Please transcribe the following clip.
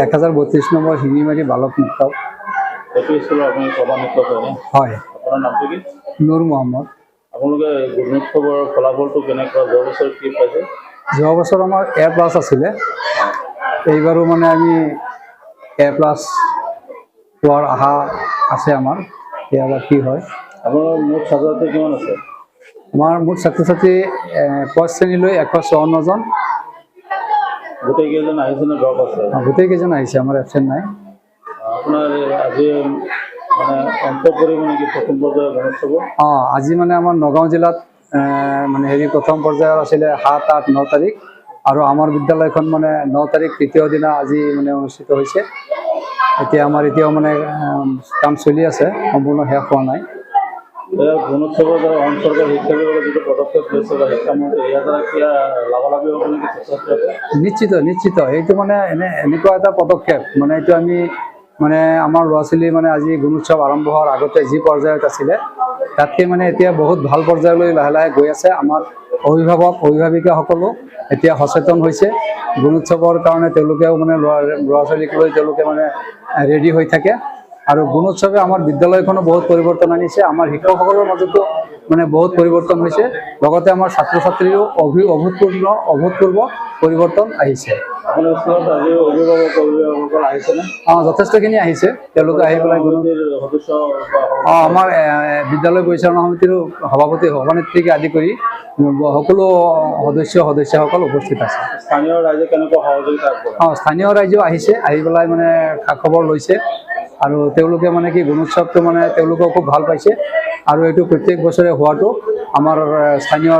1032 number Singimari বালক নৃত্য। এইটো স্কুলৰ আপুনি প্ৰধান শিক্ষক হয়নে? হয়। আপোনাৰ নামটো কি? নুৰ মহম্মদ। আপোনালোকে গুণোৎসৱৰ ফলাফলটো কেনেকুৱা? যোৱা বছৰ কি পাইছে? যোৱা বছৰ আমাৰ A+ আছিলে, এইবাৰো মানে আমি A+ পোৱাৰ আশা আছে আমাৰ। এয়া কি হয়। আপোনাৰ মুঠ ছাত্ৰ ছাত্ৰী কিমান আছে? আমাৰ মুঠ ছাত্ৰ ছাত্ৰী 5 শ্ৰেণীলৈ 154 জন। গোটেইকেইজন আহিছে নে ড্ৰপ আছে? গোটেইকেইজন আহিছে, আমাৰ এবচেণ্ট নাই। আপোনাৰ আজি মানে অন্ত পৰিব নেকি প্ৰথম পৰ্যায়ৰ গুণোৎসৱৰ? আজি মানে আমাৰ নগাঁও জিলাত মানে প্ৰথম পৰ্যায়ৰ আছিলে 7, 8, 9 তাৰিখ, আৰু আমাৰ বিদ্যালয়খন মানে 9 তাৰিখ তৃতীয় দিনা আজি মানে অনুষ্ঠিত হৈছে। এতিয়া আমাৰ এতিয়াও মানে কাম চলি আছে, সম্পূৰ্ণ শেষ হোৱা নাই। গুণোৎসৱৰ দ্বাৰা অঞ্চলৰ শিক্ষাৰ্থীসকলে যিটো পদক্ষেপ লৈছে বা শিক্ষামন্ত্ৰী, ইয়াৰ দ্বাৰা কিয় লাভালাভী হ'ব নেকি ছাত্ৰ-ছাত্ৰীসকলে? নিশ্চিত এইটো মানে এনেকুৱা এটা পদক্ষেপ, মানে এইটো আমি মানে আমাৰ ল'ৰা ছোৱালী মানে আজি গুণোৎসৱ আৰম্ভ হোৱাৰ আগতে যি পৰ্যায়ত আছিলে তাতকৈ মানে এতিয়া বহুত ভাল পৰ্যায়লৈ লাহে লাহে গৈ আছে। আমাৰ অভিভাৱিকাসকলো এতিয়া সচেতন হৈছে। গুণোৎসৱৰ কাৰণে তেওঁলোকেও মানে ল'ৰা ছোৱালীক লৈ তেওঁলোকে মানে ৰেডি হৈ থাকে। আৰু গুণোৎসৱে আমাৰ বিদ্যালয়খনো বহুত পৰিৱৰ্তন আনিছে, আমাৰ শিক্ষকসকলৰ মাজতো মানে বহুত পৰিৱৰ্তন হৈছে, লগতে আমাৰ ছাত্ৰ ছাত্ৰীৰো অভূতপূৰ্ব পৰিৱৰ্তন আহিছে। আপোনাৰ স্কুলত আজি অভিভাৱক আহিছেনে? যথেষ্টখিনি আহিছে। তেওঁলোকে আহি পেলাই সদস্য আমাৰ বিদ্যালয় পৰিচালনা সমিতিৰো সভাপতি সভানেত্ৰীকে আদি কৰি সকলো সদস্যসকল উপস্থিত আছে। স্থানীয় ৰাইজে কেনেকুৱা সহযোগিতা আগবঢ়ায়? স্থানীয় ৰাইজেও আহিছে, আহি পেলাই মানে খা খবৰ লৈছে, আৰু তেওঁলোকে মানে কি গুণোৎসৱটো মানে তেওঁলোকেও খুব ভাল পাইছে, আৰু এইটো প্ৰত্যেক বছৰে হোৱাটো আমাৰ স্থানীয়